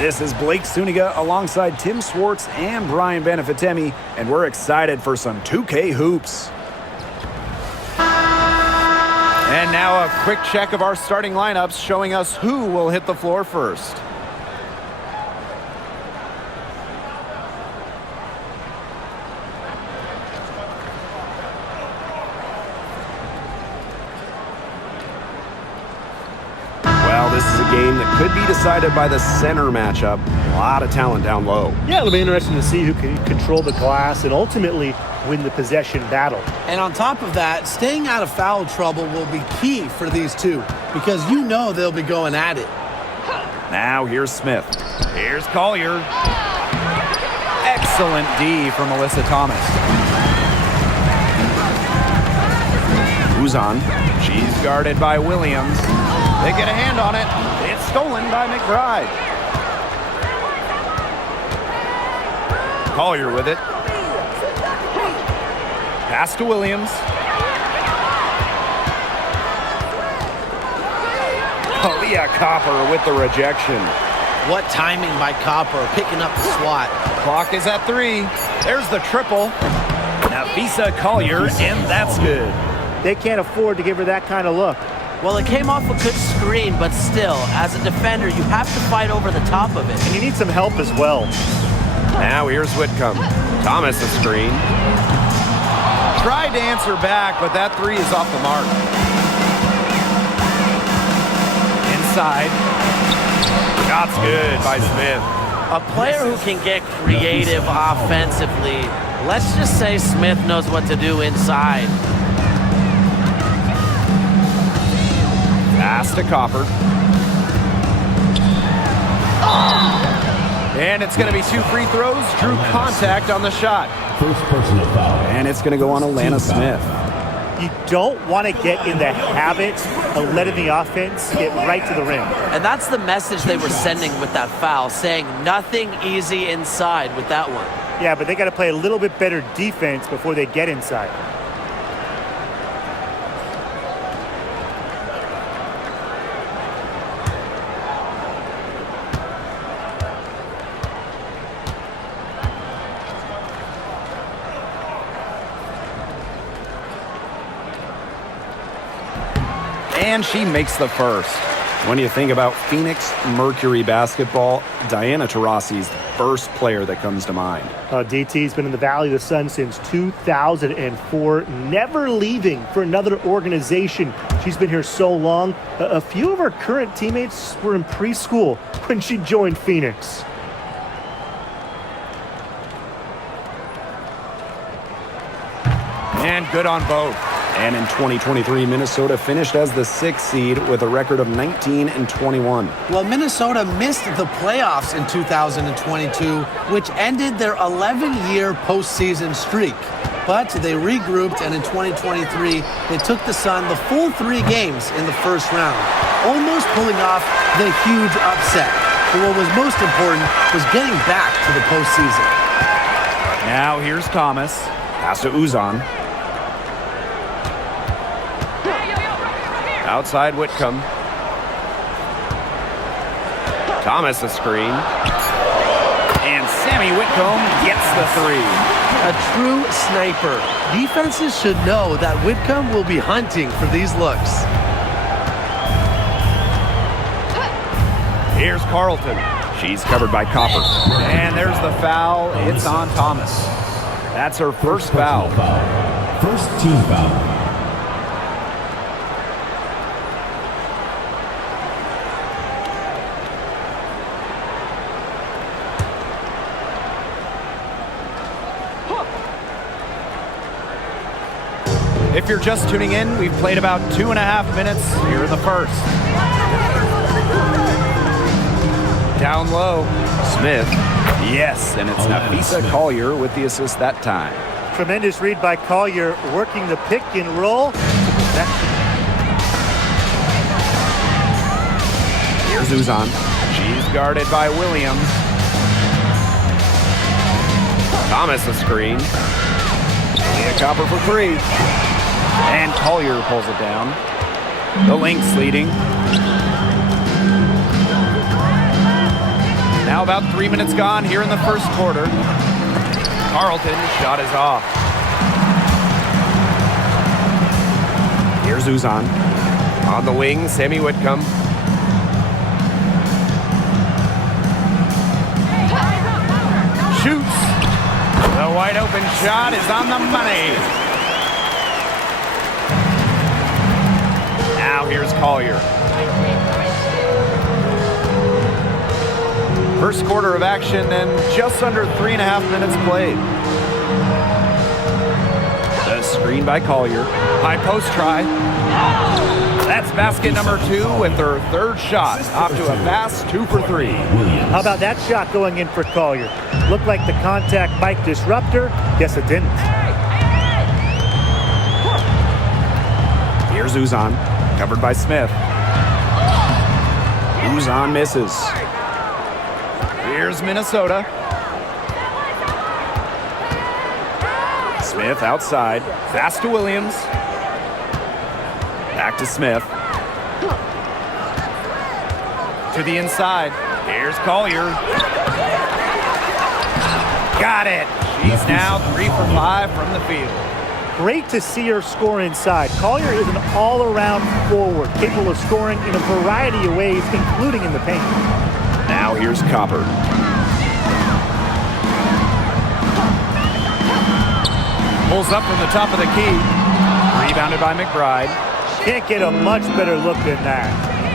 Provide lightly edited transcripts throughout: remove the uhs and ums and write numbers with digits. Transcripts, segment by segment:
This is Blake Suniga alongside Tim Swartz and Brian Benefitemi, and we're excited for some 2K hoops. And now a quick check of our starting lineups showing us who will hit the floor first. This is a game that could be decided by the center matchup. A lot of talent down low. Yeah, it'll be interesting to see who can control the glass and ultimately win the possession battle. And on top of that, staying out of foul trouble will be key for these two because you know they'll be going at it. Now here's Smith. Here's Collier. Excellent D from Alyssa Thomas. Uzan. She's guarded by Williams. They get a hand on it. It's stolen by McBride. Collier with it. Pass to Williams. Aaliyah Copper with the rejection. What timing by Copper, picking up the swat. Clock is at 3. There's the triple. Nafisa Collier, and that's good. They can't afford to give her that kind of look. Well, it came off a good screen, but still, as a defender, you have to fight over the top of it. And you need some help as well. Now here's Whitcomb. Thomas a screen. Tried to answer back, but that 3 is off the mark. Inside. Shot's good by Smith. A player who can get creative offensively. Let's just say Smith knows what to do inside. Pass to Copper. And it's going to be 2 free throws. Drew contact on the shot. First personal foul. And it's going to go on Alana Smith. You don't want to get in the habit of letting the offense get right to the rim. And that's the message they were sending with that foul, saying nothing easy inside with that one. Yeah, but they got to play a little bit better defense before they get inside. And she makes the first. When you think about Phoenix Mercury basketball, Diana Taurasi's the first player that comes to mind. DT's been in the Valley of the Sun since 2004, never leaving for another organization. She's been here so long. A few of her current teammates were in preschool when she joined Phoenix. And good on both. And in 2023, Minnesota finished as the 6th seed with a record of 19-21. Well, Minnesota missed the playoffs in 2022, which ended their 11-year postseason streak. But they regrouped, and in 2023, they took the Sun the full 3 games in the first round, almost pulling off the huge upset. But what was most important was getting back to the postseason. Now here's Thomas. Pass to Uzan. Outside Whitcomb. Thomas a screen. And Sammy Whitcomb gets the 3. A true sniper. Defenses should know that Whitcomb will be hunting for these looks. Here's Carlton. She's covered by Copper. And there's the foul. It's on Thomas. That's her first foul. First team foul. If you're just tuning in, we've played about 2.5 minutes here in the first. Down low, Smith. Yes, and it's Nafisa Collier with the assist that time. Tremendous read by Collier, working the pick and roll. Here's Uzan. She's guarded by Williams. Thomas a screen. Leah Copper for 3. And Collier pulls it down. The Lynx leading. Now about 3 minutes gone here in the first quarter. Carlton, shot is off. Here's Uzan. On the wing, Sammy Whitcomb. Shoots. The wide open shot is on the money. Now here's Collier. First quarter of action and just under 3.5 minutes played. The screen by Collier. High post try. That's basket number 2 with her third shot. Off to a fast 2 for 3. How about that shot going in for Collier? Looked like the contact might disrupt her. Guess it didn't. Here's Uzan. Covered by Smith. Uzan misses. Here's Minnesota. Smith outside. Fast to Williams. Back to Smith. To the inside. Here's Collier. Got it. She's now 3 for 5 from the field. Great to see her score inside. Collier is an all-around forward, capable of scoring in a variety of ways, including in the paint. Now here's Copper. Pulls up from the top of the key. Rebounded by McBride. Can't get a much better look than that.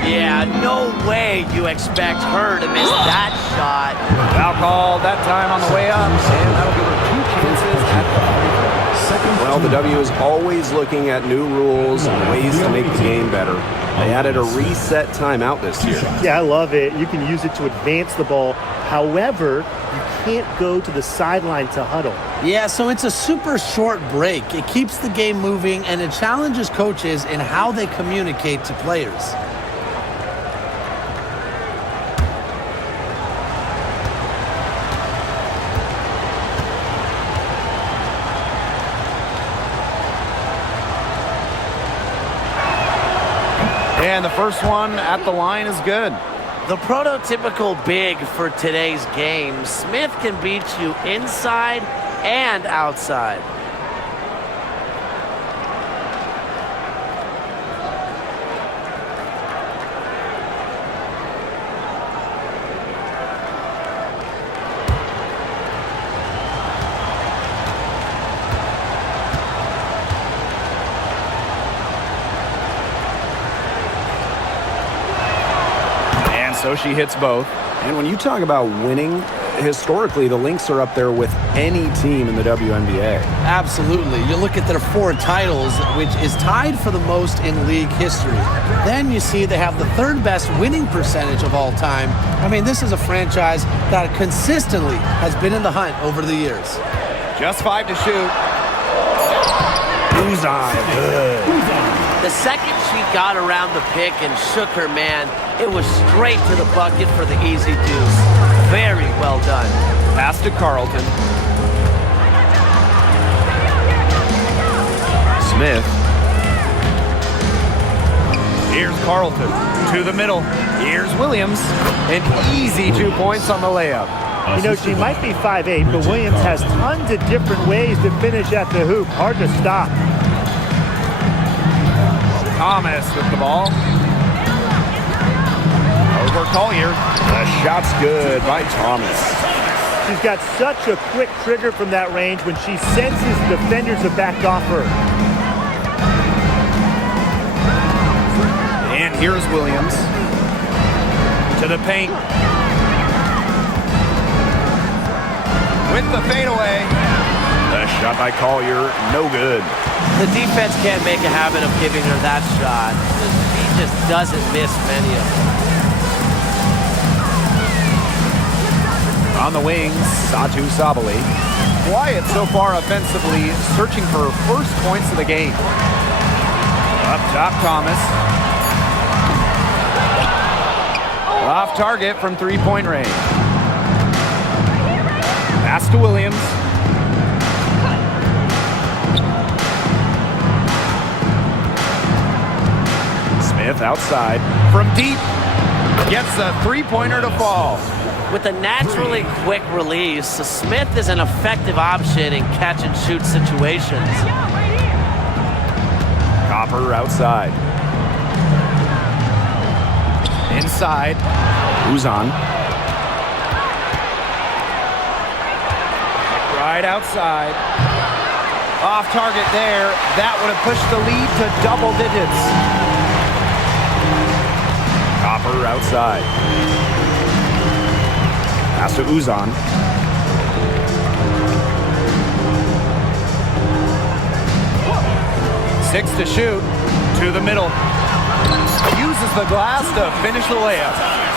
Yeah, no way you expect her to miss that shot. Foul called that time on the way up, and that'll give her 2 chances at the free throw. Well, the W is always looking at new rules and ways to make the game better. They added a reset timeout this year. Yeah, I love it. You can use it to advance the ball. However, you can't go to the sideline to huddle. Yeah, so it's a super short break. It keeps the game moving, and it challenges coaches in how they communicate to players. And the first one at the line is good. The prototypical big for today's game. Smith can beat you inside and outside. So she hits both. And when you talk about winning, historically, the Lynx are up there with any team in the WNBA. Absolutely. You look at their 4 titles, which is tied for the most in league history. Then you see they have the 3rd best winning percentage of all time. I mean, this is a franchise that consistently has been in the hunt over the years. Just 5 to shoot. Uzan, good. The second she got around the pick and shook her man, it was straight to the bucket for the easy deuce. Very well done. Pass to Carlton. Smith. Here's Carlton. To the middle. Here's Williams. An easy 2 points on the layup. You know, she might be 5'8", but Williams has tons of different ways to finish at the hoop. Hard to stop. Thomas with the ball. Over Collier. The shot's good by Thomas. She's got such a quick trigger from that range when she senses the defenders have backed off her. And here's Williams. To the paint. With the fadeaway. The shot by Collier, no good. The defense can't make a habit of giving her that shot. She just doesn't miss many of them. On the wings, Satu Sabali. Quiet so far offensively, searching for her first points of the game. Up top, Thomas. Off target from three-point range. Pass to Williams. Smith outside. From deep. Gets the three-pointer to fall. With a naturally quick release, Smith is an effective option in catch-and-shoot situations. Copper outside. Inside. Uzan. Right outside. Off target there. That would have pushed the lead to double digits. Copper outside. Pass to Uzan. Six to shoot. To the middle. Uses the glass to finish the layup.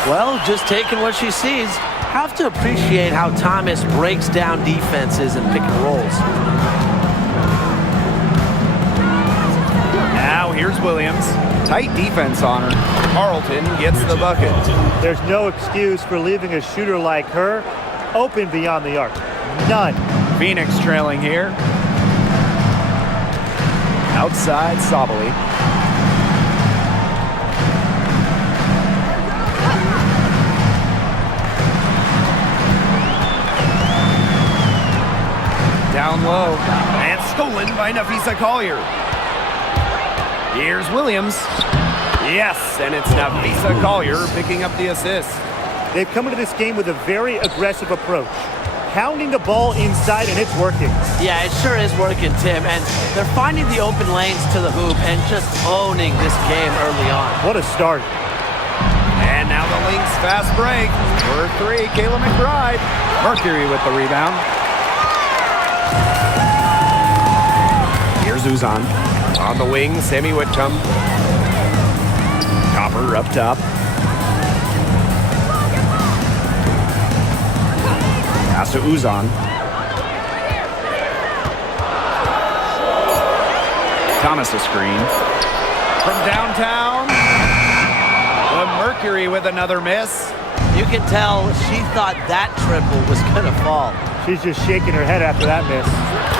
Well, just taking what she sees. Have to appreciate how Thomas breaks down defenses and pick and rolls. Now here's Williams. Tight defense on her. Carlton gets the bucket. There's no excuse for leaving a shooter like her open beyond the arc. None. Phoenix trailing here. Outside, Sabali. Down low. And stolen by Nafisa Collier. Here's Williams. Yes, and it's Nafisa Collier picking up the assist. They've come into this game with a very aggressive approach. Pounding the ball inside, and it's working. Yeah, it sure is working, Tim. And they're finding the open lanes to the hoop and just owning this game early on. What a start. And now the Lynx fast break. For three, Kayla McBride. Mercury with the rebound. Here's Uzan. On the wing, Sammy Whitcomb. Copper up top. Pass to Uzan. Thomas a screen. From downtown. The Mercury with another miss. You can tell she thought that triple was going to fall. She's just shaking her head after that miss.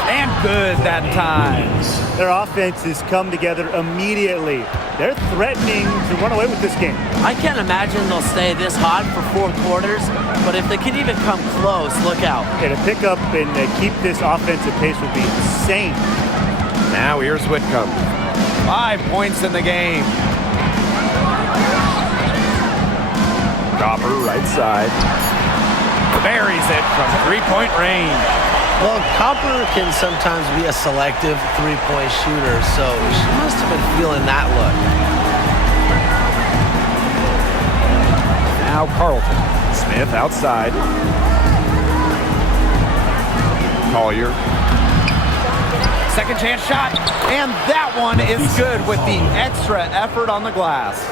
And good that time. Their offenses come together immediately. They're threatening to run away with this game. I can't imagine they'll stay this hot for 4 quarters, but if they can even come close, look out. Okay, to pick up and keep this offensive pace would be insane. Now here's Whitcomb. 5 points in the game. Copper right side. Buries it from 3-point range. Well, Copper can sometimes be a selective three-point shooter, so she must have been feeling that look. Now Carlton. Smith outside. Collier. Second chance shot. And that one is good with the extra effort on the glass.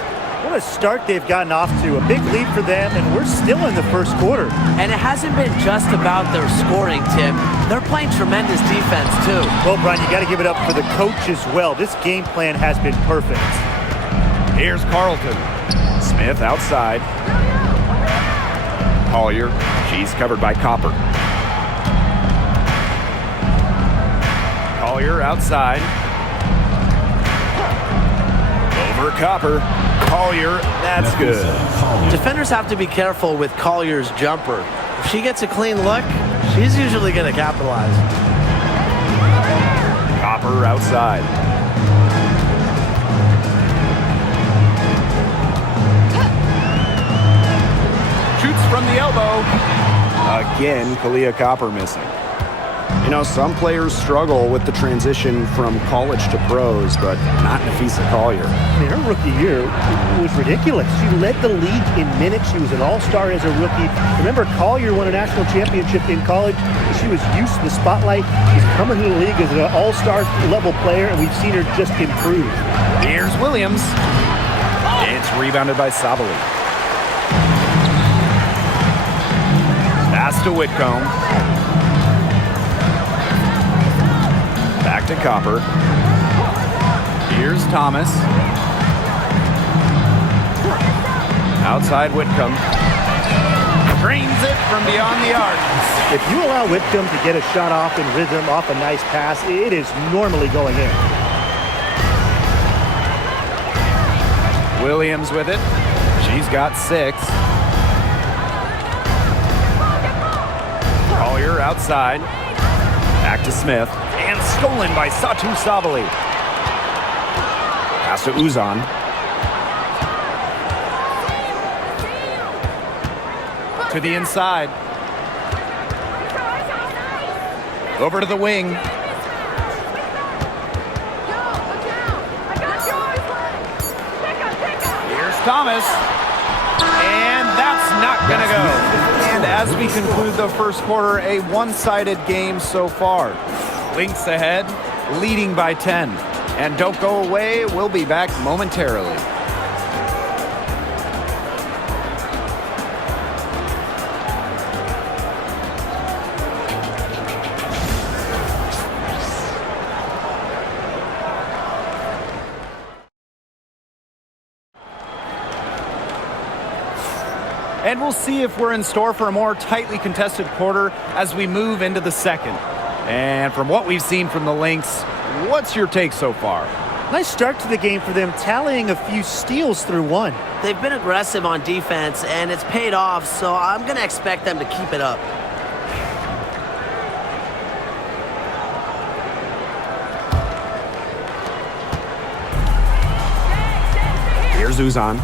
What a start they've gotten off to. A big lead for them, and we're still in the first quarter. And it hasn't been just about their scoring, Tim. They're playing tremendous defense, too. Well, Brian, you got to give it up for the coach as well. This game plan has been perfect. Here's Carlton. Smith outside. Collier. She's covered by Copper. Collier outside. Over Copper. Collier, that's good. Defenders have to be careful with Collier's jumper. If she gets a clean look, she's usually going to capitalize. Copper outside. Shoots from the elbow. Again, Kalia Copper missing. You know, some players struggle with the transition from college to pros, but not Nafisa Collier. I mean, her rookie year was ridiculous. She led the league in minutes. She was an all-star as a rookie. Remember, Collier won a national championship in college. She was used to the spotlight. She's coming to the league as an all-star level player, and we've seen her just improve. Here's Williams. It's rebounded by Sabali. Pass to Whitcomb. Back to Copper. Here's Thomas. Outside Whitcomb. Drains it from beyond the arc. If you allow Whitcomb to get a shot off in rhythm, off a nice pass, it is normally going in. Williams with it. She's got 6. Warrior outside. Back to Smith. And stolen by Satu Sabali. Pass to Uzan. To the inside. Over to the wing. Here's Thomas. And that's not going to go. And as we conclude the first quarter, a one-sided game so far. Lynx ahead, leading by 10. And don't go away, we'll be back momentarily. And we'll see if we're in store for a more tightly contested quarter as we move into the second. And from what we've seen from the Lynx, what's your take so far? Nice start to the game for them, tallying a few steals through one. They've been aggressive on defense, and it's paid off, so I'm going to expect them to keep it up. Here's Uzan.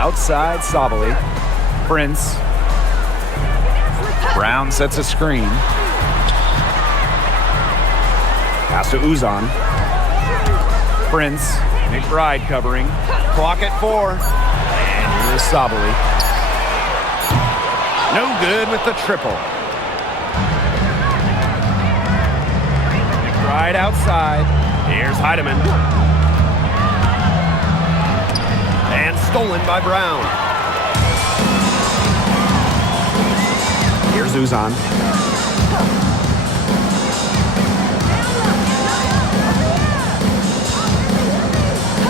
Outside, Sabali. Prince. Brown sets a screen. Pass to Uzan. Prince. McBride covering. Clock at 4. And here's Sabali. No good with the triple. McBride outside. Here's Heidemann. And stolen by Brown. Here's Uzan.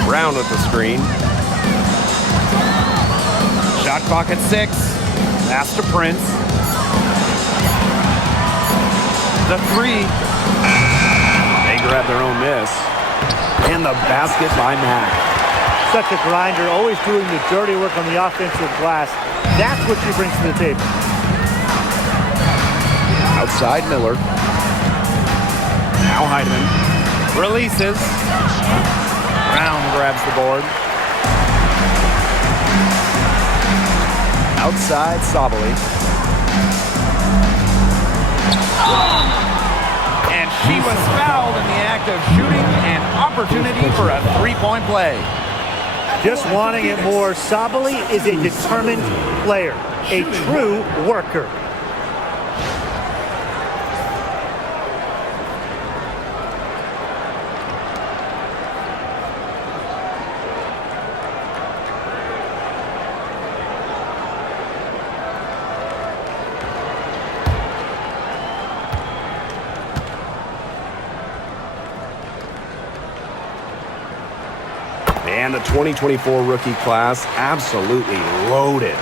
Brown with the screen. Shot clock at 6. Pass to Prince. The 3. They grab their own miss. And the basket by Mack. Such a grinder, always doing the dirty work on the offensive glass. That's what she brings to the table. Outside Miller. Now Heidemann. Releases. Brown grabs the board. Outside Sabali. And she was fouled in the act of shooting, an opportunity for a three-point play. Just wanting it more. Sabali is a determined player, a true worker. And the 2024 rookie class, absolutely loaded.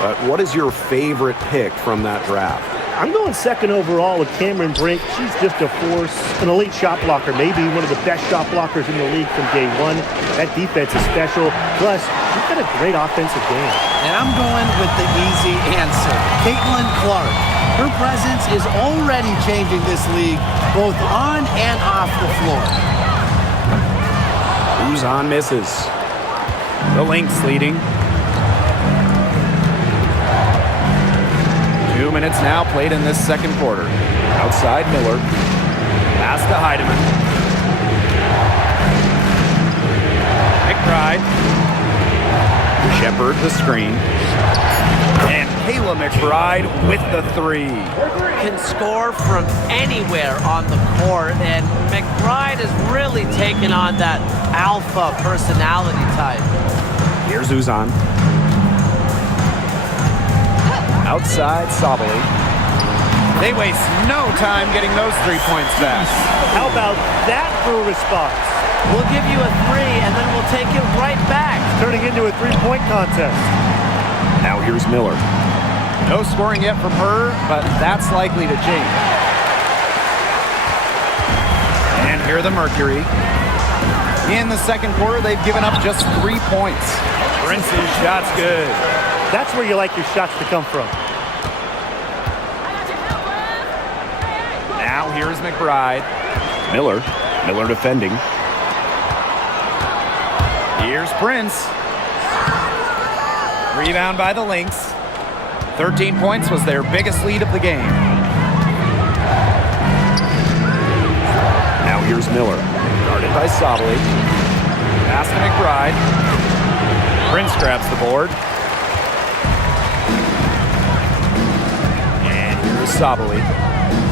But what is your favorite pick from that draft? I'm going second overall with Cameron Brink. She's just a force, an elite shot blocker, maybe one of the best shot blockers in the league from day one. That defense is special. Plus, she's got a great offensive game. And I'm going with the easy answer, Caitlin Clark. Her presence is already changing this league, both on and off the floor. Uzan misses. The Lynx leading. 2 minutes now played in this second quarter. Outside Miller. Pass to Heidemann. McBride. Shepard the screen. And Kayla McBride with the 3. Can score from anywhere on the court, and McBride has really taken on that alpha personality type. Here's Uzan. Outside Sabali. They waste no time getting those 3 points back. How about that for a response? We'll give you a 3, and then we'll take it right back. Turning into a three-point contest. Now here's Miller. No scoring yet from her, but that's likely to change. And here the Mercury. In the second quarter, they've given up just 3 points. Prince's shot's good. That's where you like your shots to come from. Now here's McBride. Miller defending. Here's Prince. Rebound by the Lynx. 13 points was their biggest lead of the game. Now here's Miller. Guarded by Sobley. Pass to McBride. Prince grabs the board. And here's Sobley.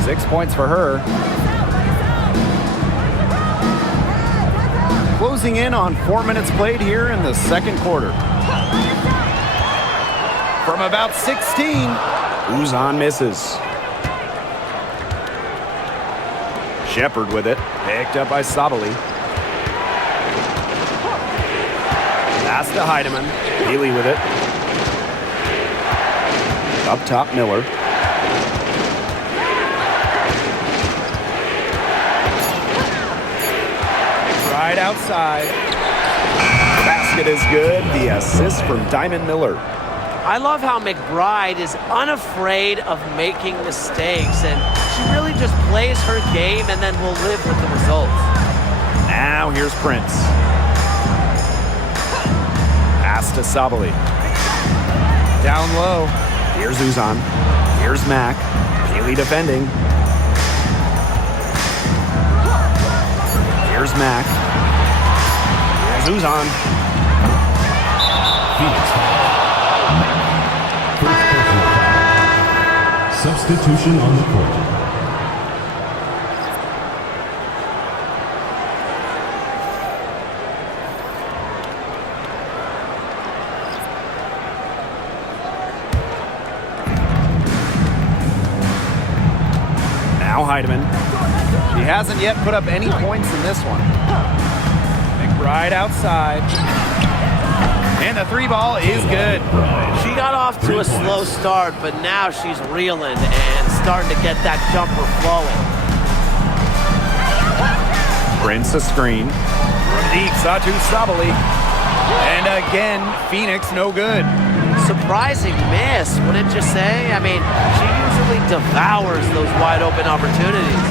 6 points for her. Closing in on 4 minutes played here in the second quarter. From about 16. Uzan misses. Shepard with it. Picked up by Sobley. Pass to Heidemann. Healy with it. Up top, Miller. Right outside. Basket is good. The assist from Diamond Miller. I love how McBride is unafraid of making mistakes, and she really just plays her game and then will live with the results. Now here's Prince. Pass to Sobley. Down low. Here's Uzan. Here's Mack. Healy defending. Here's Mack. Here's Uzan. Phoenix foul. First personal foul. Substitution on the court. Now Heidemann. She hasn't yet put up any points in this one. McBride outside. And the three ball is good. She got off to a slow start, but now she's reeling and starting to get that jumper flowing. Prince a screen. From deep, Satu Sobley. And again, Phoenix no good. Surprising miss, wouldn't you say? I mean, she usually devours those wide open opportunities.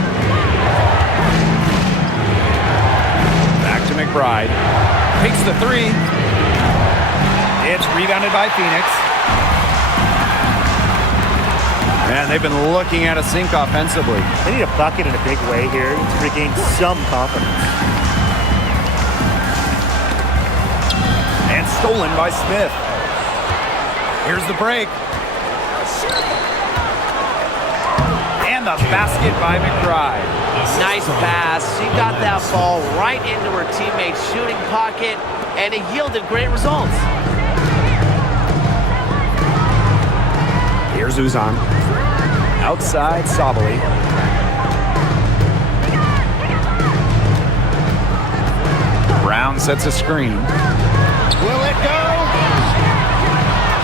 Back to McBride. Takes the three. It's rebounded by Phoenix. Man, they've been looking at a sink offensively. They need a bucket in a big way here to regain some confidence. And stolen by Smith. Here's the break. And the basket by McBride. Nice pass. She got that ball right into her teammate's shooting pocket, and it yielded great results. Here's Uzan. Outside, Sobley. Brown sets a screen. Will it go?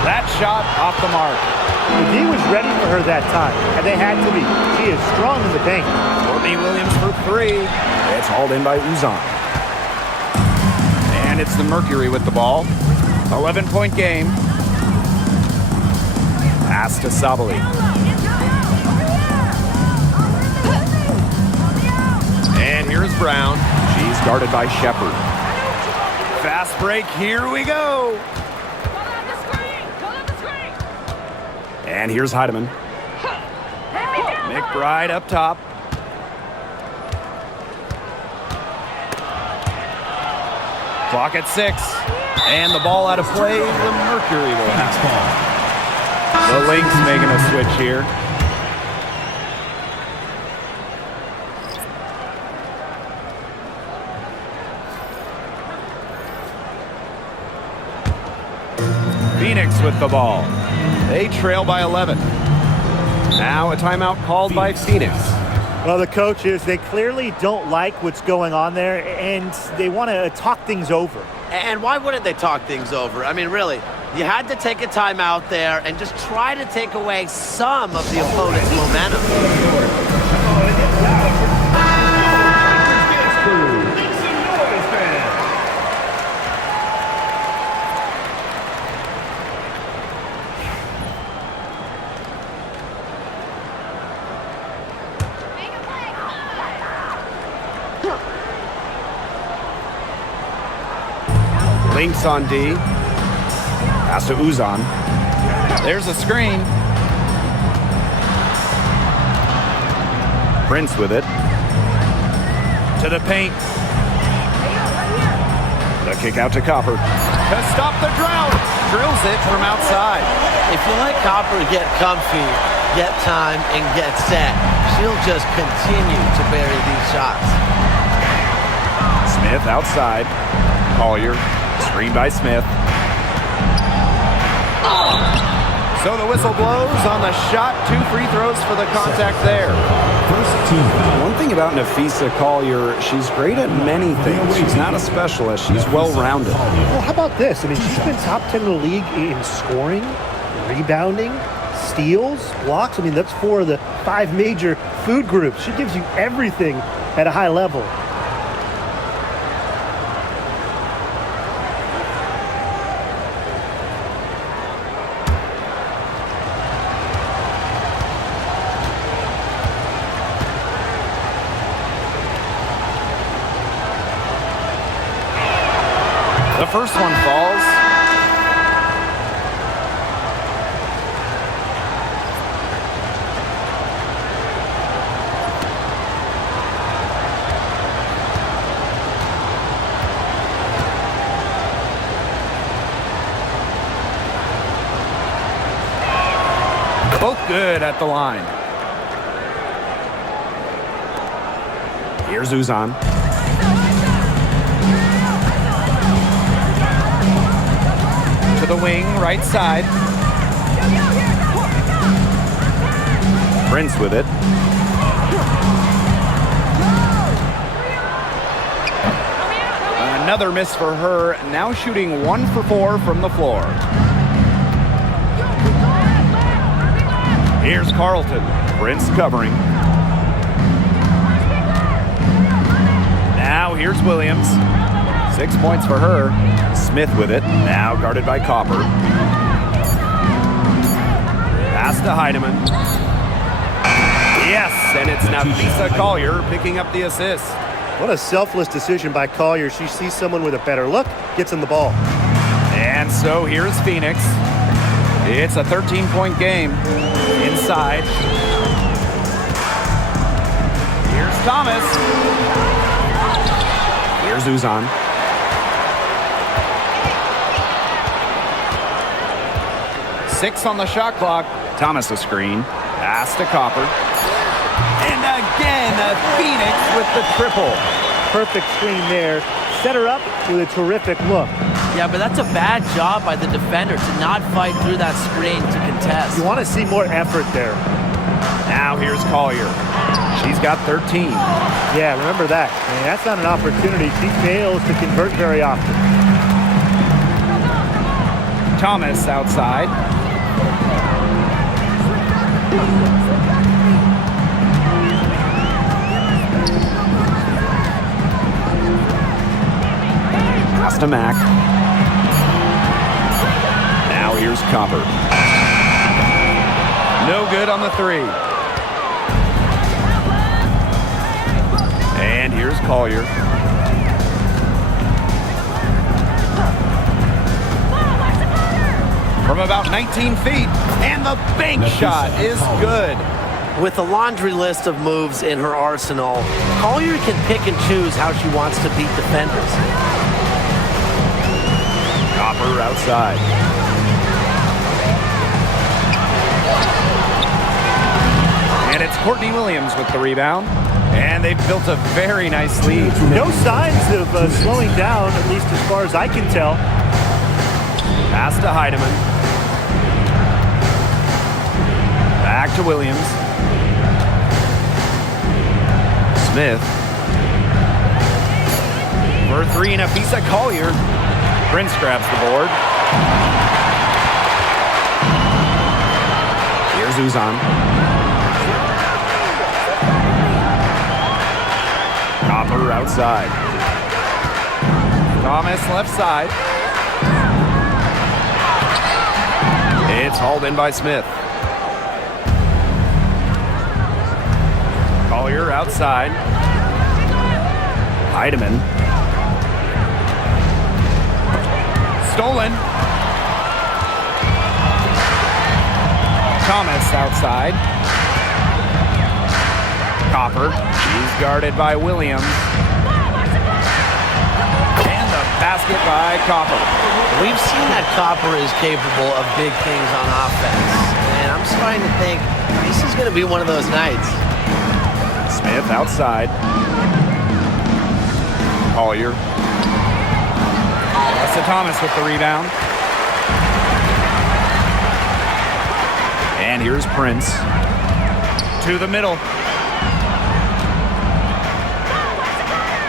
That shot off the mark. The D was ready for her that time, and they had to be. She is strong in the paint. Courtney Williams for three. It's hauled in by Uzan. And it's the Mercury with the ball. 11-point game. Pass to Sobley. And here's Brown. She's guarded by Shepard. Fast break. Here we go. And here's Heidemann. McBride up top. Clock at 6. And the ball out of play. The Mercury will have it. The Lynx making a switch here. Phoenix with the ball. They trail by 11. Now a timeout called by Phoenix. Well, the coaches, they clearly don't like what's going on there, and they want to talk things over. And why wouldn't they talk things over? I mean, really, you had to take a timeout there and just try to take away some of the opponent's momentum. Lynx on D. Pass to Uzan. There's a screen. Prince with it. To the paint. The kick out to Copper. To stop the drought. Drills it from outside. If you let Copper get comfy, get time, and get set, she'll just continue to bury these shots. Smith outside. Collier. Screen by Smith. So the whistle blows on the shot. 2 free throws for the contact there. First team foul. One thing about Nafisa Collier, she's great at many things. She's not a specialist. She's well-rounded. Well, how about this? I mean, she's been top 10 in the league in scoring, rebounding, steals, blocks. I mean, that's 4 of the 5 major food groups. She gives you everything at a high level. The first one falls. Both good at the line. Here's Uzan. To the wing, right side. Prince with it. Another miss for her. Now shooting 1 for 4 from the floor. Here's Carlton. Prince covering. Now here's Williams. 6 points for her. Smith with it. Now guarded by Copper. Pass to Heidemann. Yes, and it's Nafisa Collier picking up the assist. What a selfless decision by Collier. She sees someone with a better look, gets him the ball. And so here's Phoenix. It's a 13-point game. Inside. Here's Thomas. Here's Uzan. Six on the shot clock. Thomas a screen. Pass to Copper. And again, Phoenix with the triple. Perfect screen there. Set her up with a terrific look. Yeah, but that's a bad job by the defender to not fight through that screen to contest. You want to see more effort there. Now here's Collier. She's got 13. Yeah, remember that. I mean, that's not an opportunity. She fails to convert very often. Thomas outside. Pass to Mack. Now here's Copper. No good on the 3. And here's Collier. From about 19 feet. And the bank shot is good. With a laundry list of moves in her arsenal, Collier can pick and choose how she wants to beat defenders. Copper outside. And it's Courtney Williams with the rebound. And they've built a very nice lead. No signs of slowing down, at least as far as I can tell. Pass to Heidemann. Back to Williams. Smith. For 3, Nafisa Collier. Prince grabs the board. Here's Uzan. Copper outside. Thomas left side. It's hauled in by Smith. Collier outside. Heidemann. stolen. Thomas outside. Copper. He's guarded by Williams. And the basket by Copper. We've seen that Copper is capable of big things on offense. And I'm starting to think this is going to be one of those nights. Smith outside. Collier. That's Thomas with the rebound. And here's Prince. To the middle.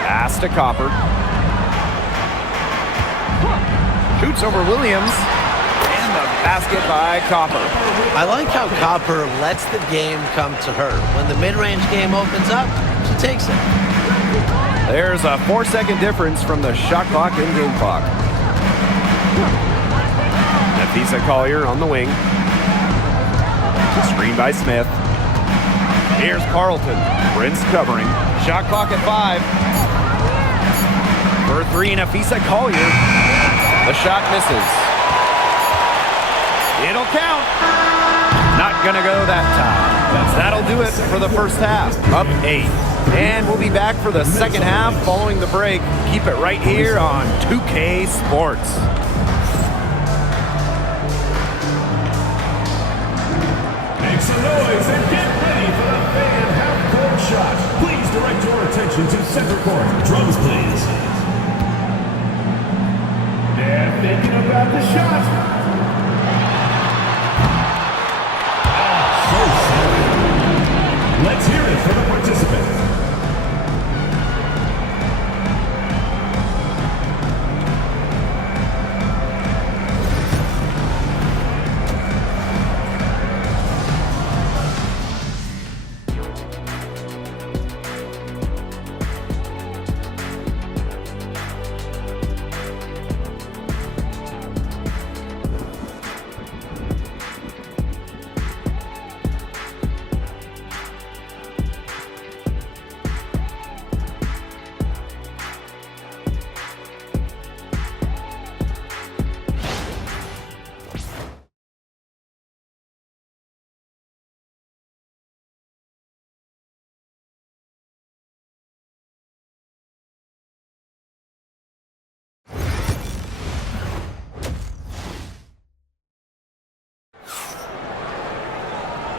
Pass to Copper. Shoots over Williams. And the basket by Copper. I like how Copper lets the game come to her. When the mid-range game opens up, she takes it. There's a 4-second difference from the shot clock and game clock. Nafisa Collier on the wing. Screen by Smith. Here's Carlton. Prince covering. Shot clock at 5. For 3, Nafisa Collier. The shot misses. It'll count. Not gonna go that time. That'll do it for the first half. Up 8. And we'll be back for the second half following the break. Keep it right here on 2K Sports. Make some noise and get ready for the fan half-court shot. Please direct your attention to center court. Drums, please. They're thinking about the shot. So sad. Let's hear it for the participant.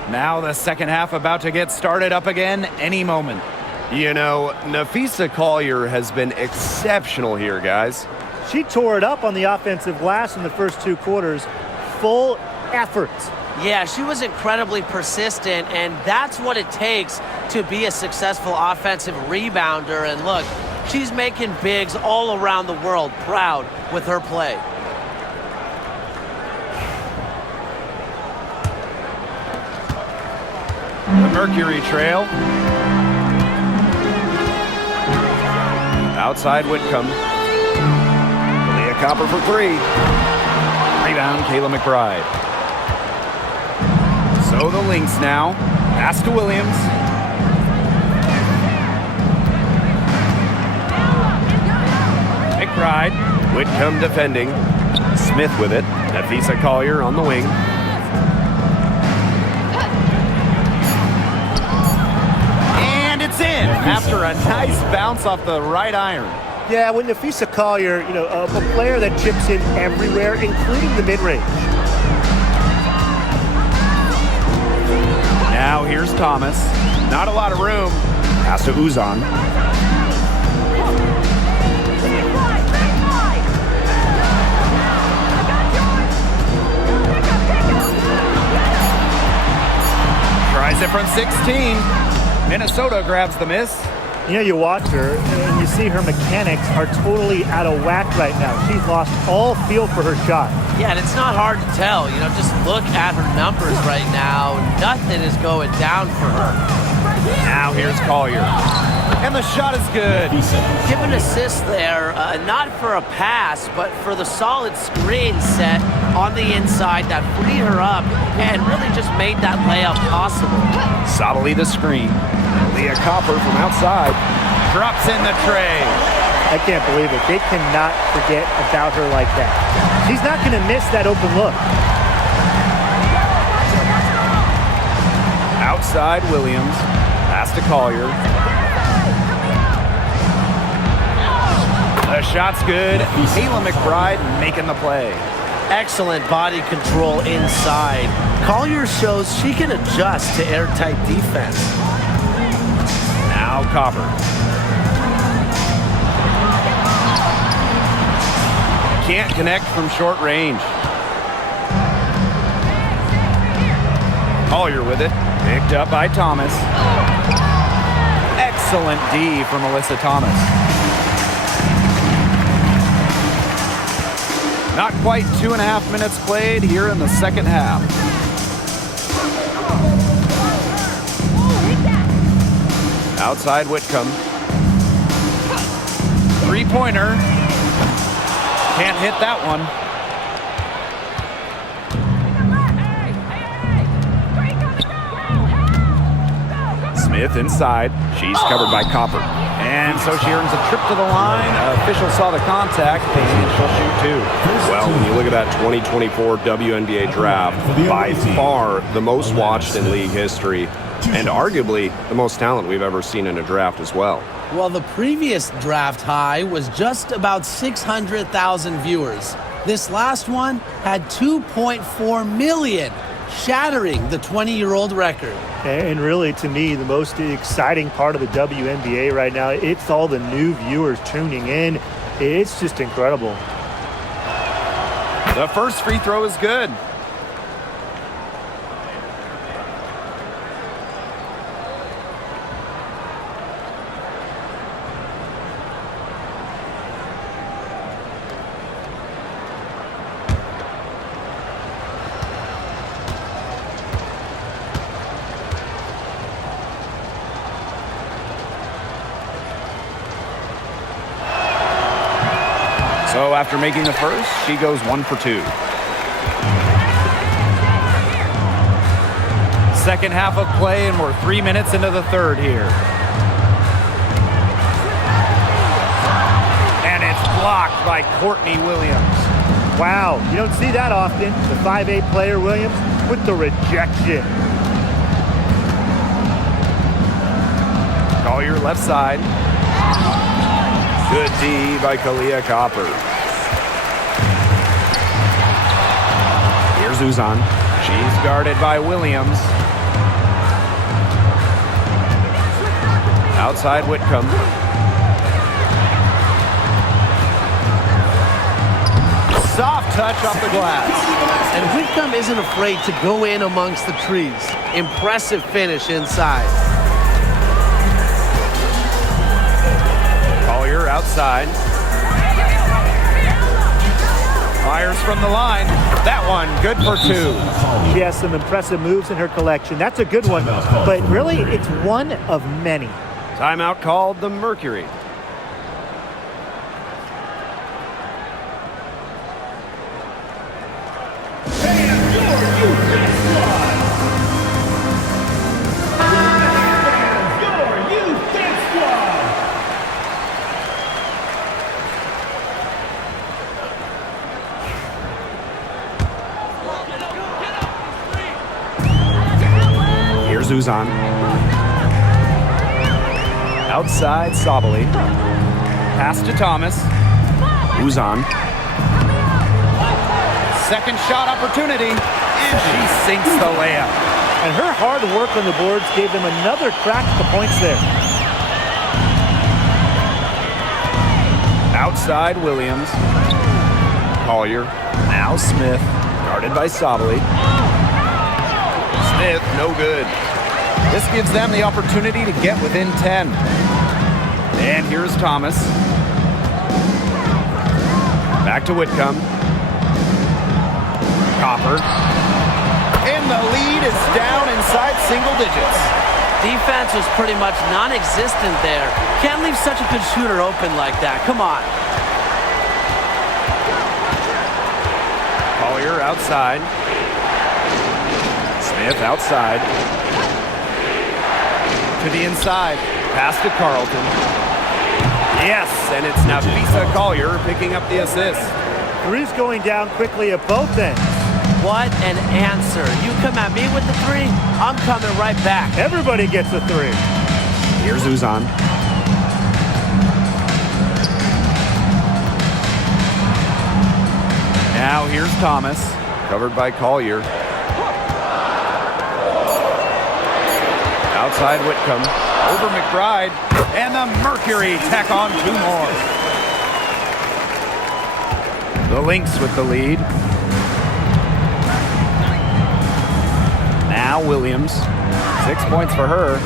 Now the second half about to get started up again any moment. You know, Nafisa Collier has been exceptional here, guys. She tore it up on the offensive glass in the first 2 quarters. Full effort. Yeah, she was incredibly persistent, and that's what it takes to be a successful offensive rebounder. And look, she's making bigs all around the world proud with her play. The Mercury trail. Outside Whitcomb. Leah Copper for 3. Rebound, Kayla McBride. So the Lynx now. Pass to Williams. McBride. Whitcomb defending. Smith with it. Nafisa Collier on the wing. And it's in after a nice bounce off the right iron. Yeah, with Nafisa Collier, a player that chips in everywhere, including the mid-range. Now here's Thomas. Not a lot of room. Pass to Uzan. Tries it from 16. Minnesota grabs the miss. You watch her and you see her mechanics are totally out of whack right now. She's lost all feel for her shot. Yeah, and it's not hard to tell. Just look at her numbers right now. Nothing is going down for her. Now here's Collier. And the shot is good. Give an assist there, not for a pass, but for the solid screen set on the inside that freed her up and really just made that layup possible. Solidly the screen. Leah Copper from outside. Drops in the tray. I can't believe it. They cannot forget about her like that. She's not going to miss that open look. Outside Williams. Pass to Collier. The shot's good. Kayla McBride making the play. Excellent body control inside. Collier shows she can adjust to airtight defense. Now Copper. Can't connect from short range. Collier with it. Picked up by Thomas. Excellent D from Alyssa Thomas. Not quite 2.5 minutes played here in the second half. Outside Whitcomb. Three-pointer. Can't hit that one. Smith inside. She's covered by Copper. And so she earns a trip to the line. Official saw the contact, and she'll shoot two. Well, when you look at that 2024 WNBA draft, by far the most watched in league history, and arguably the most talent we've ever seen in a draft as well. Well, the previous draft high was just about 600,000 viewers. This last one had 2.4 million, shattering the 20-year-old record. And really, to me, the most exciting part of the WNBA right now, it's all the new viewers tuning in. It's just incredible. The first free throw is good. So after making the first, she goes 1 for 2. Second half of play, and we're 3 minutes into the third here. And it's blocked by Courtney Williams. Wow, you don't see that often. The 5'8" player, Williams, with the rejection. Collier left side. Good D by Kalia Copper. Here's Uzan. She's guarded by Williams. Outside Whitcomb. Soft touch off the glass. And Whitcomb isn't afraid to go in amongst the trees. Impressive finish inside. Collier outside. Fires from the line. That one, good for 2. She has some impressive moves in her collection. That's a good one, but really, it's one of many. Timeout called the Mercury. Here's Uzan. Outside Sabali. Pass to Thomas. Uzan. Second shot opportunity. And she sinks the layup. And her hard work on the boards gave them another crack at the points there. Outside Williams. Collier. Now Smith. Guarded by Sabali. Smith, no good. This gives them the opportunity to get within 10. And here's Thomas. Back to Whitcomb. Copper. And the lead is down inside single digits. Defense was pretty much non-existent there. Can't leave such a good shooter open like that. Come on. Collier outside. Smith outside. To the inside. Pass to Carlton. Yes, and it's Nafisa Collier picking up the assist. Three's going down quickly at both ends. What an answer. You come at me with the three, I'm coming right back. Everybody gets a three. Here's Uzan. Now here's Thomas, covered by Collier. Outside Whitcomb, over McBride, and the Mercury tack on 2 more. The Lynx with the lead. Now Williams, 6 points for her.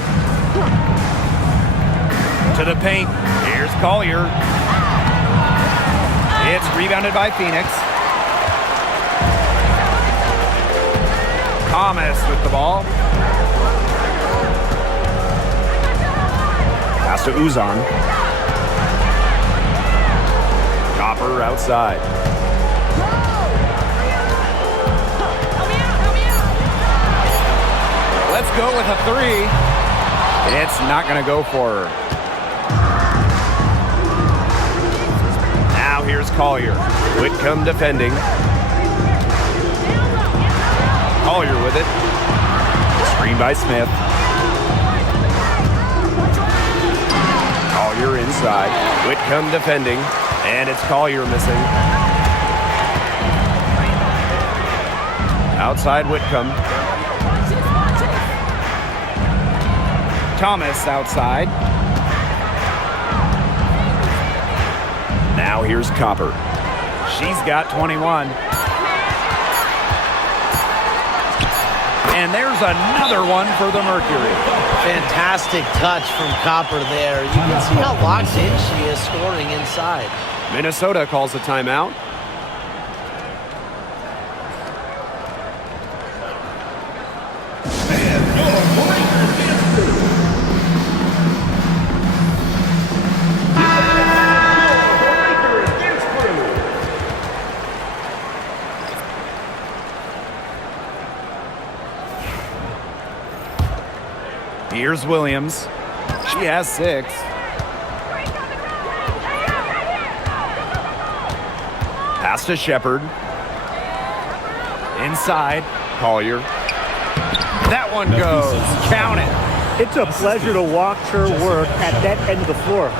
To the paint, here's Collier. It's rebounded by Phoenix. Thomas with the ball. Pass to Uzan. Copper outside. Let's go with a 3. It's not going to go for her. Now here's Collier. Whitcomb defending. Collier with it. Screen by Smith. Collier inside. Whitcomb defending. And it's Collier missing. Outside Whitcomb. Thomas outside. Now here's Copper. She's got 21. And there's another one for the Mercury. Fantastic touch from Copper there. You can see how locked in she is scoring inside. Minnesota calls a timeout. Here's Williams. She has 6. Pass to Shepard. Inside. Collier. That one goes. Count it. It's a pleasure to watch her work at that end of the floor.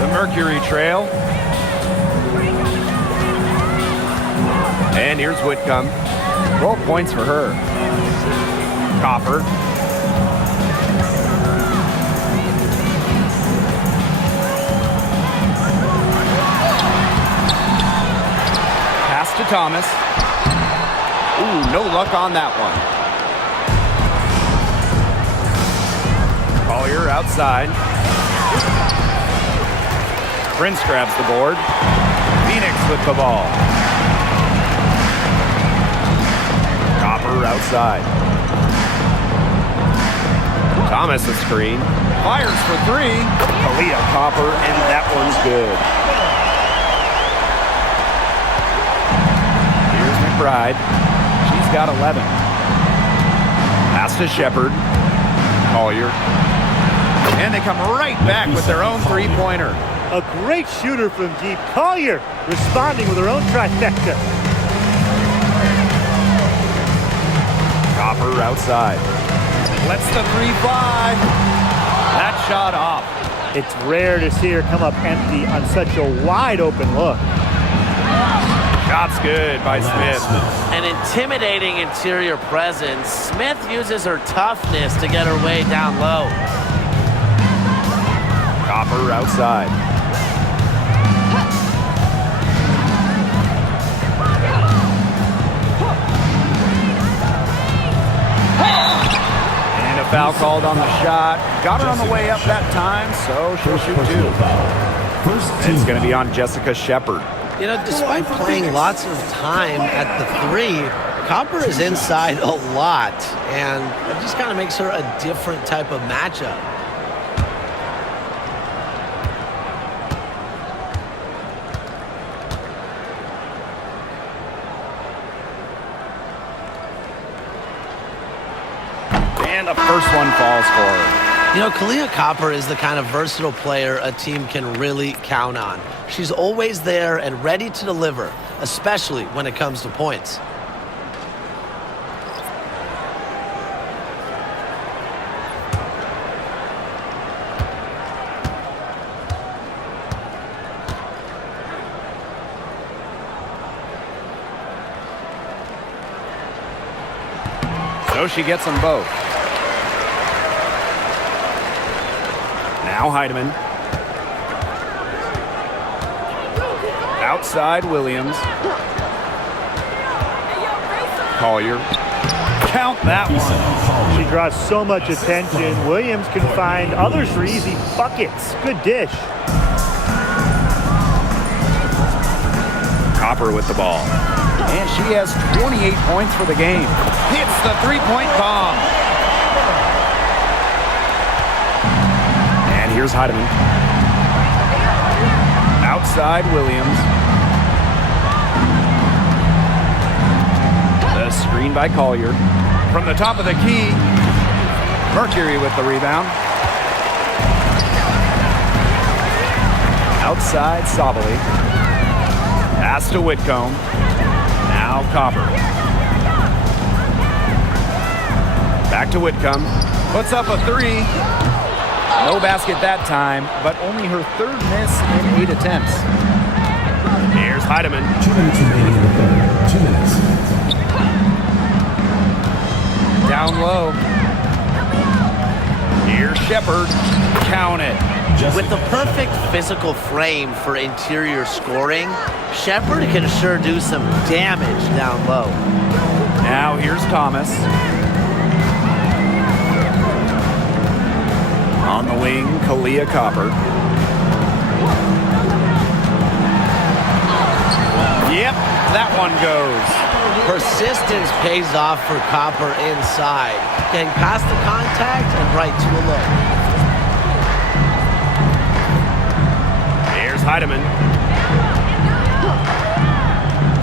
The Mercury trail. And here's Whitcomb. 12 points for her. Copper. Pass to Thomas. Ooh, no luck on that one. Collier outside. Prince grabs the board. Phoenix with the ball. Copper outside. Thomas a screen. Fires for 3. Aaliyah Copper, and that one's good. Here's McBride. She's got 11. Pass to Shepard. Collier. And they come right back with their own 3-pointer. A great shooter from deep. Collier responding with her own trifecta. Copper outside. Lets the 3 fly. That shot off. It's rare to see her come up empty on such a wide open look. Shot's good by Smith. An intimidating interior presence. Smith uses her toughness to get her way down low. Copper outside. And a foul called on the shot. Got her on the way up that time, so she'll shoot 2. It's going to be on Jessica Shepard. You know, despite playing lots of time at the 3, Copper is inside a lot, and it just kind of makes her a different type of matchup. And the first one falls for her. You know, Kalia Copper is the kind of versatile player a team can really count on. She's always there and ready to deliver, especially when it comes to points. So she gets them both. Now Heidemann. Outside Williams. Collier. Count that one. She draws so much attention. Williams can find others for easy buckets. Good dish. Copper with the ball. And she has 28 points for the game. Hits the three-point bomb. And here's Heidemann. Outside Williams. The screen by Collier. From the top of the key, Mercury with the rebound. Outside Sabali. Pass to Whitcomb. Now Copper. Back to Whitcomb. Puts up a three. No basket that time, but only her third miss in 8 attempts. Here's Heidemann. 2 minutes remaining in the third. 2 minutes. Down low. Here's Shepard. Count it. With the perfect physical frame for interior scoring, Shepard can sure do some damage down low. Now here's Thomas. On the wing, Kalia Copper. Yep, that one goes. Persistence pays off for Copper inside, getting past the contact and right to a look. Here's Heidemann.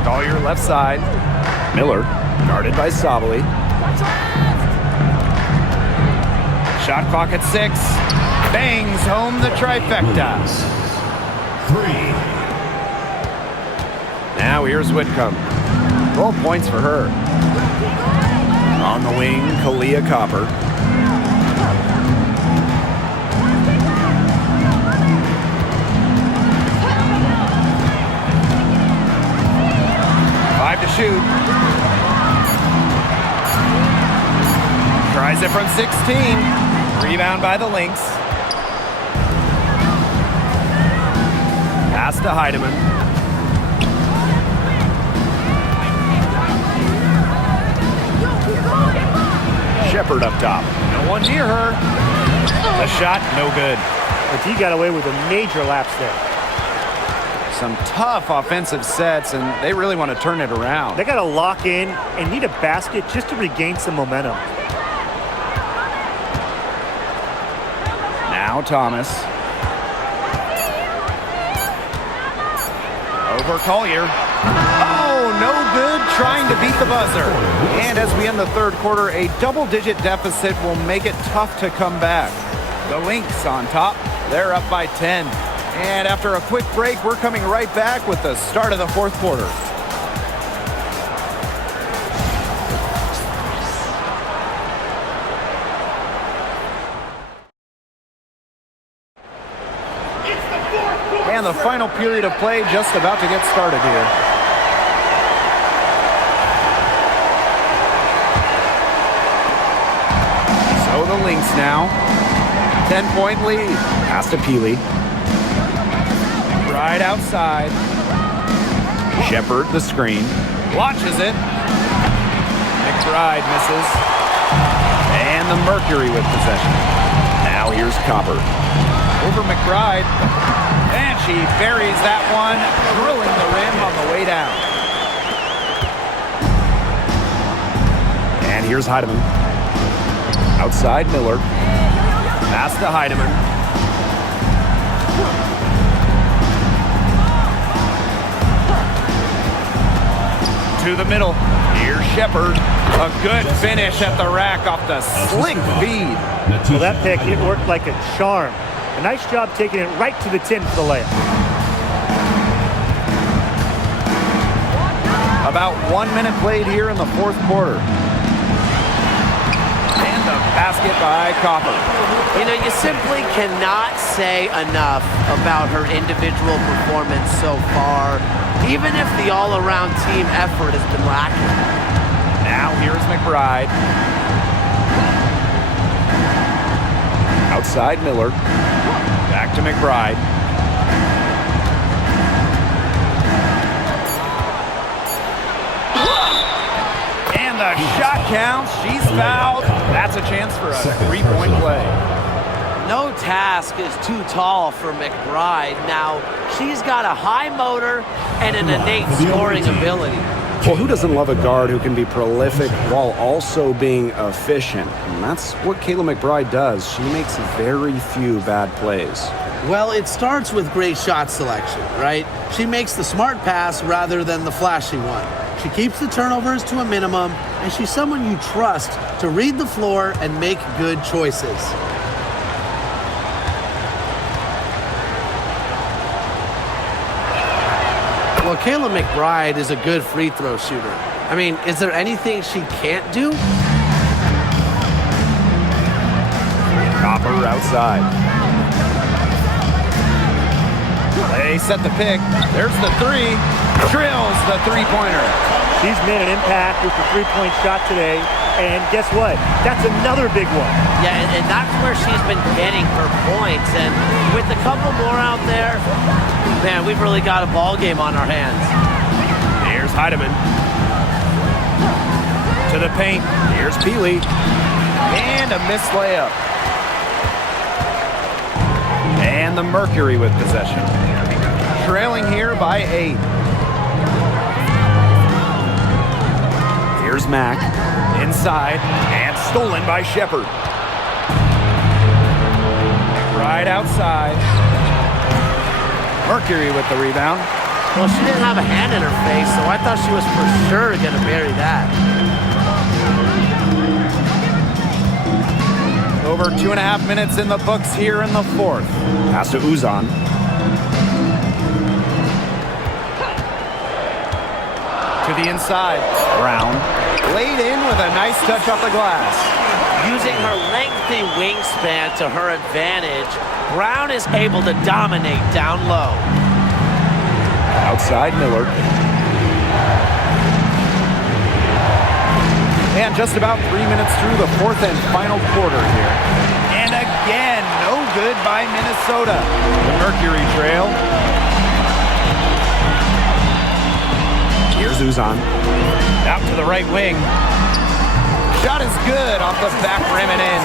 Collier left side. Miller, guarded by Sabali. Shot clock at 6. Bangs home the trifecta. 3. Now here's Whitcomb. 12 points for her. On the wing, Kalia Copper. Five to shoot. Tries it from 16. Rebound by the Lynx. Pass to Heidemann. Shepard up top. No one near her. The shot, no good. But he got away with a major lapse there. Some tough offensive sets, and they really want to turn it around. They got to lock in and need a basket just to regain some momentum. Now Thomas. Over Collier. Oh, no good trying to beat the buzzer. And as we end the third quarter, a double-digit deficit will make it tough to come back. The Lynx on top. They're up by 10. And after a quick break, we're coming right back with the start of the fourth quarter. And the final period of play just about to get started here. So the Lynx now. 10-point lead. Pass to Peely. Right outside. Shepard the screen. Launches it. McBride misses. And the Mercury with possession. Now here's Copper. Over McBride. And she buries that one, drilling the rim on the way down. And here's Heidemann. Outside Miller. Pass to Heidemann. To the middle. Here's Shepard. A good finish at the rack off the slick feed. Well, that pick, it worked like a charm. A nice job taking it right to the 10 for the layup. About 1 minute played here in the fourth quarter. And the basket by Copper. You know, you simply cannot say enough about her individual performance so far, even if the all-around team effort has been lacking. Now here's McBride. Outside Miller. Back to McBride. And the shot counts. She's fouled. That's a chance for a three-point play. No task is too tall for McBride. Now, she's got a high motor and an innate scoring ability. Well, who doesn't love a guard who can be prolific while also being efficient? And that's what Kayla McBride does. She makes very few bad plays. Well, it starts with great shot selection, right? She makes the smart pass rather than the flashy one. She keeps the turnovers to a minimum, and she's someone you trust to read the floor and make good choices. Well, Kayla McBride is a good free throw shooter. I mean, is there anything she can't do? Copper outside. They set the pick. There's the three. Drills the three-pointer. She's made an impact with the three-point shot today. And guess what? That's another big one. Yeah, and that's where she's been getting her points. And with a couple more out there, man, we've really got a ball game on our hands. Here's Heidemann. To the paint. Here's Peely. And a missed layup. And the Mercury with possession. Trailing here by 8. Here's Mack. Inside. And stolen by Shepard. Right outside. Mercury with the rebound. Well, she didn't have a hand in her face, so I thought she was for sure going to bury that. Over 2.5 minutes in the books here in the fourth. Pass to Uzan. To the inside. Brown. Laid in with a nice touch off the glass. Using her lengthy wingspan to her advantage, Brown is able to dominate down low. Outside Miller. And just about 3 minutes through the fourth and final quarter here. And again, no good by Minnesota. The Mercury trail. Here's Uzan. Out to the right wing. Shot is good off the back rim and in.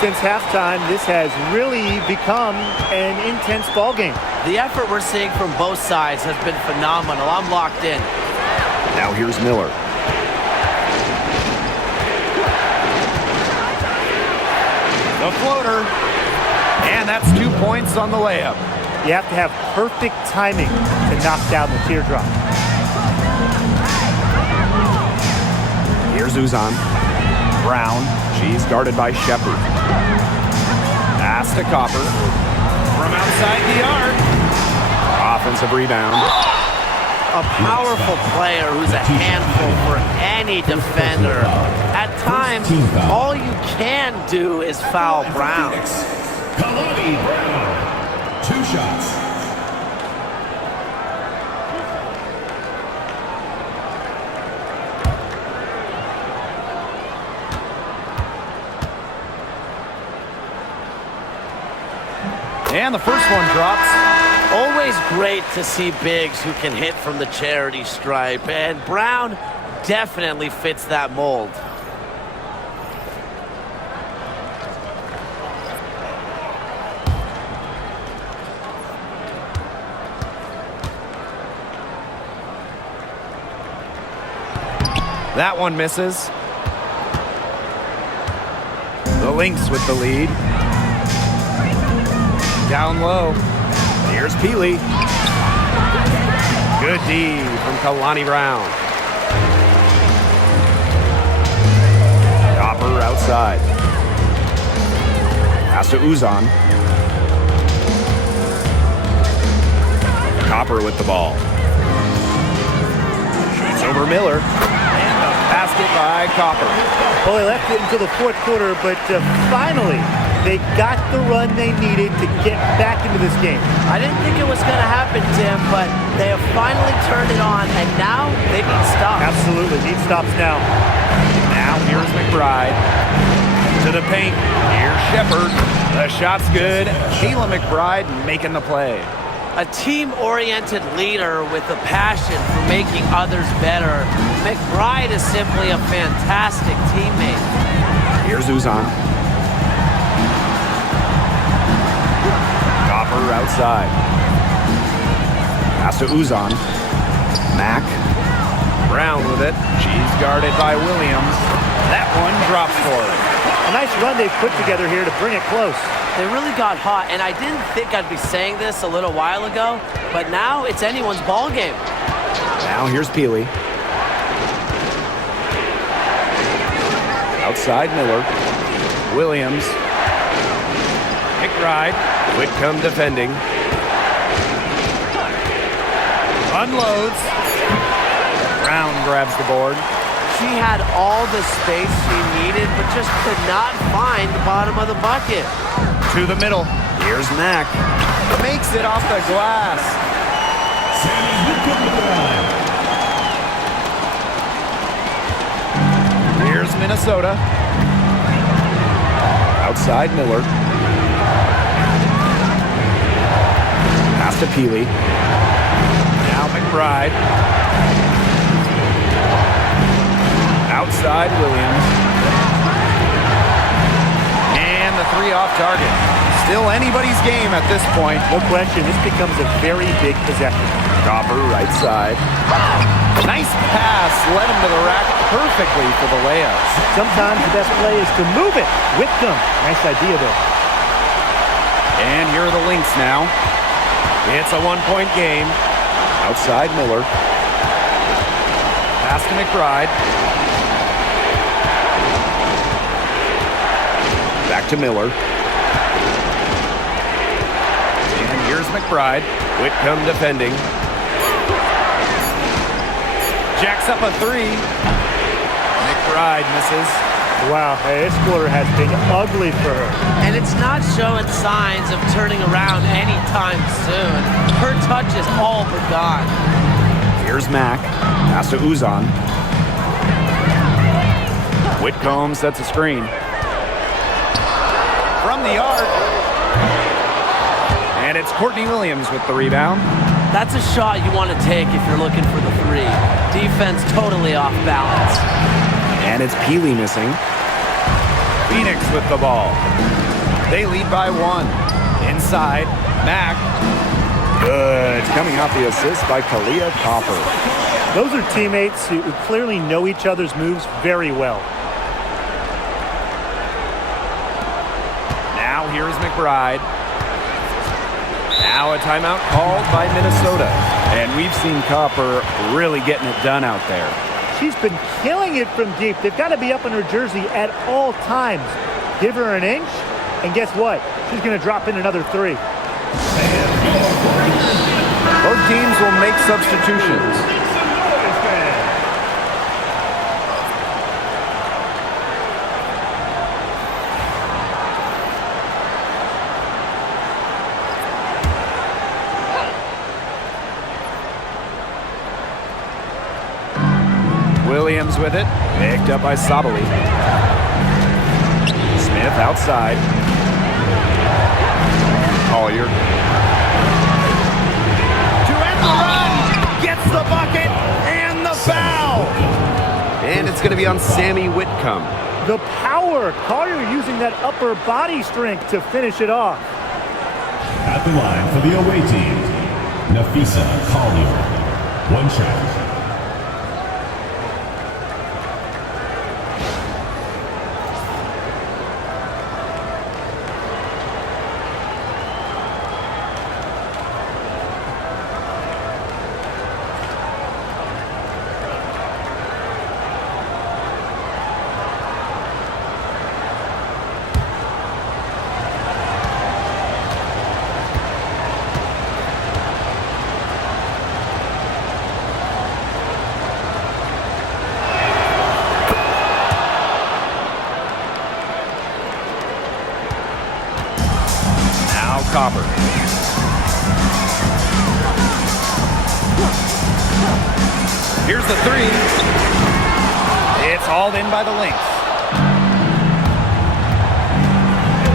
Since halftime, this has really become an intense ball game. The effort we're seeing from both sides has been phenomenal. I'm locked in. Now here's Miller. The floater. And that's 2 points on the layup. You have to have perfect timing to knock down the teardrop. Here's Uzan. Brown. She's guarded by Shepard. Pass to Copper. From outside the arc. Offensive rebound. A powerful player who's a handful for any defender. At times, all you can do is foul Brown. Kalani Brown. 2 shots. And the first one drops. Always great to see bigs who can hit from the charity stripe, and Brown definitely fits that mold. That one misses. The Lynx with the lead. Down low. Here's Peely. Good D from Kalani Brown. Copper outside. Pass to Uzan. Copper with the ball. Shoots over Miller. And the basket by Copper. Well, they left it until the fourth quarter, but finally they got the run they needed to get back into this game. I didn't think it was going to happen, Tim, but they have finally turned it on, and now they need stops. Absolutely, need stops now. Now here's McBride. To the paint. Here's Shepard. The shot's good. Kayla McBride making the play. A team-oriented leader with a passion for making others better. McBride is simply a fantastic teammate. Here's Uzan. Copper outside. Pass to Uzan. Mack. Brown with it. She's guarded by Williams. That one drops for her. A nice run they've put together here to bring it close. They really got hot, and I didn't think I'd be saying this a little while ago, but now it's anyone's ball game. Now here's Peely. Outside Miller. Williams. McBride Whitcomb defending. unloads. Brown grabs the board. She had all the space she needed, but just could not find the bottom of the bucket. To the middle. Here's Mack. Makes it off the glass. Here's Minnesota. Outside Miller. Pass to Peely. Now McBride. Outside Williams. And the three off target. Still anybody's game at this point. No question, this becomes a very big possession. Copper right side. Nice pass. Led him to the rack perfectly for the layups. Sometimes the best play is to move it with them. Nice idea there. And here are the Lynx now. It's a one-point game. Outside Miller. Pass to McBride. Back to Miller. And here's McBride. Whitcomb defending. Jacks up a three. McBride misses. Wow, hey, this quarter has been ugly for her. And it's not showing signs of turning around anytime soon. Her touch is all but gone. Here's Mack. Pass to Uzan. Whitcomb sets a screen. From the arc. And it's Courtney Williams with the rebound. That's a shot you want to take if you're looking for the three. Defense totally off balance. And it's Peely missing. Phoenix with the ball. They lead by one. Inside, Mack. Good. Coming off the assist by Kalia Copper. Those are teammates who clearly know each other's moves very well. Now here's McBride. Now a timeout called by Minnesota. And we've seen Copper really getting it done out there. She's been killing it from deep. They've got to be up in her jersey at all times. Give her an inch, and guess what? She's going to drop in another three. Both teams will make substitutions. Williams with it. Picked up by Sabali. Smith outside. Collier. To end the run. Gets the bucket and the foul. And it's going to be on Sammy Whitcomb. The power. Collier using that upper body strength to finish it off. At the line for the away team, Nafisa Collier. One shot. Here's the three. It's hauled in by the Lynx.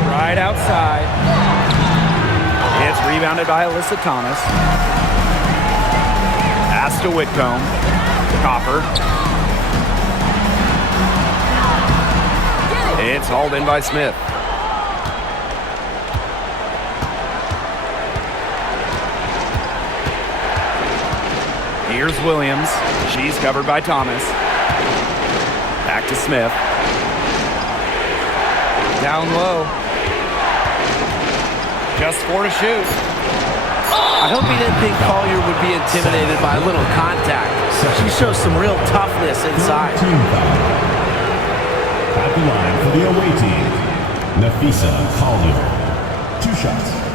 Right outside. It's rebounded by Alyssa Thomas. Pass to Whitcomb. Copper. It's hauled in by Smith. Here's Williams. She's covered by Thomas. Back to Smith. Down low. Just 4 to shoot. I hope he didn't think Collier would be intimidated by a little contact. She shows some real toughness inside. Team foul. At the line for the away team, Nafisa Collier. 2 shots.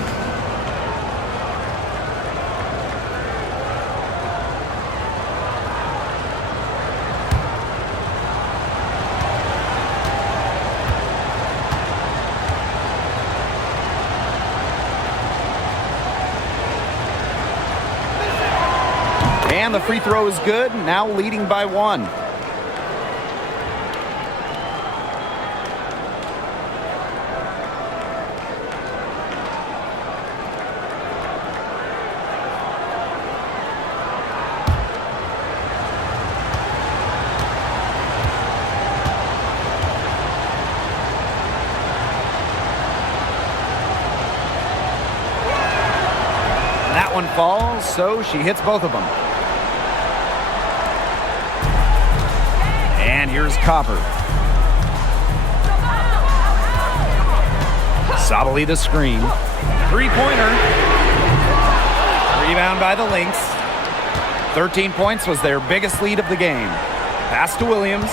And the free throw is good, now leading by 1. That one falls, so she hits both of them. And here's Copper. Sabali the screen. 3-pointer. Rebound by the Lynx. 13 points was their biggest lead of the game. Pass to Williams.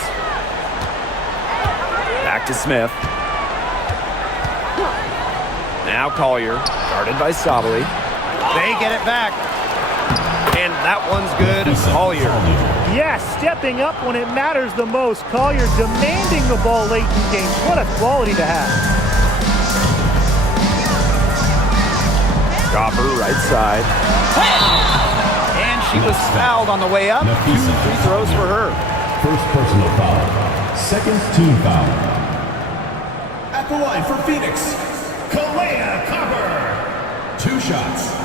Back to Smith. Now Collier, guarded by Sabali. They get it back. And that one's good. Collier. Yes, stepping up when it matters the most. Collier demanding the ball late in games. What a quality to have. Copper, right side. And she was fouled on the way up. 2 free throws for her. First personal foul. Second team foul. At the line for Phoenix, Kalea Copper. 2 shots.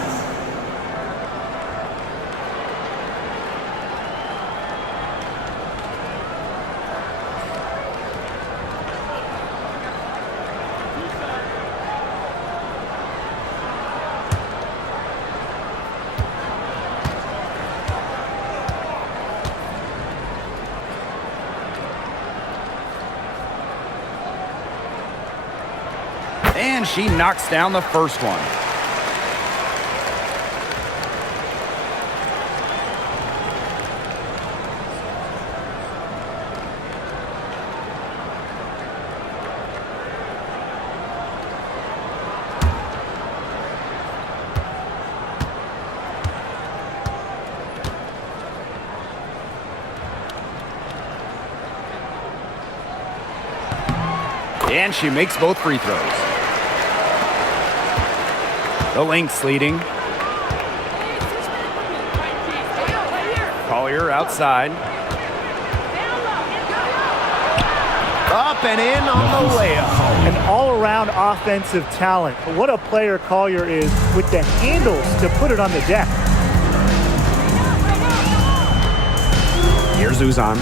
And she knocks down the first one. And she makes both free throws. The Lynx leading. Collier outside. Up and in on the layup. An all-around offensive talent. What a player Collier is with the handles to put it on the deck. Here's Uzan.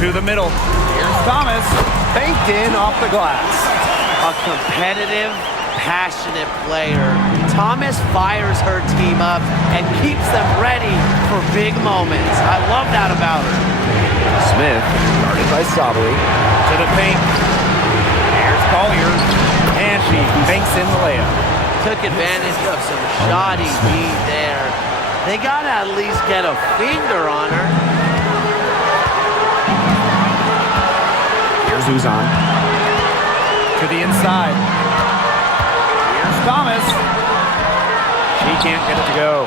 To the middle. Here's Thomas. Baked in off the glass. A competitive, passionate player. Thomas fires her team up and keeps them ready for big moments. I love that about her. Smith, guarded by Sabali. To the paint. Here's Collier. And she banks in the layup. Took advantage of some shoddy D there. They got to at least get a finger on her. Here's Uzan. To the inside. Here's Thomas. She can't get it to go.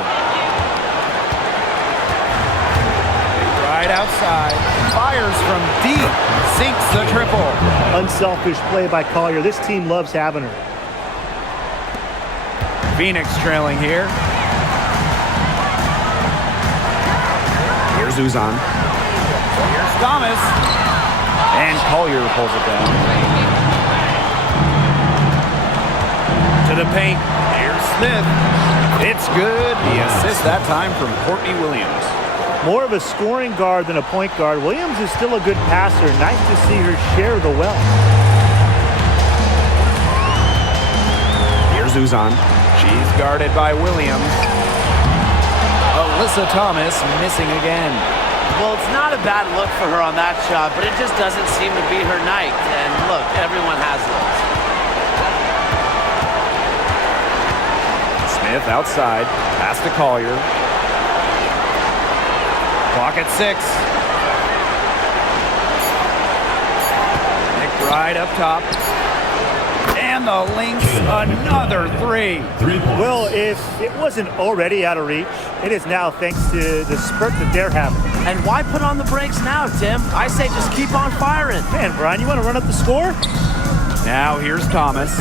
Right outside. Fires from deep. Sinks the triple. Unselfish play by Collier. This team loves having her. Phoenix trailing here. Here's Uzan. Here's Thomas. And Collier pulls it down. To the paint. Here's Smith. It's good. The assist that time from Courtney Williams. More of a scoring guard than a point guard. Williams is still a good passer. Nice to see her share the wealth. Here's Uzan. She's guarded by Williams. Alyssa Thomas missing again. Well, it's not a bad look for her on that shot, but it just doesn't seem to be her night. And look, everyone has those. Smith outside. Pass to Collier. Clock at 6. McBride up top. And the Lynx, another 3. 3 points. Well, if it wasn't already out of reach, it is now thanks to the spurt that they're having. And why put on the brakes now, Tim? I say just keep on firing. Man, Brian, you want to run up the score? Now here's Thomas.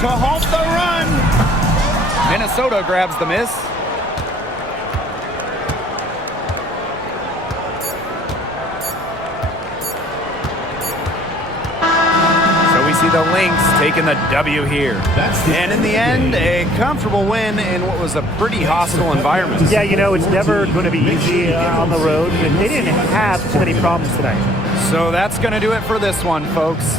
To halt the run. Minnesota grabs the miss. So we see the Lynx taking the W here. And in the end, a comfortable win in what was a pretty hostile environment. Yeah, you know, it's never going to be easy on the road, but they didn't have too many problems tonight. So that's going to do it for this one, folks.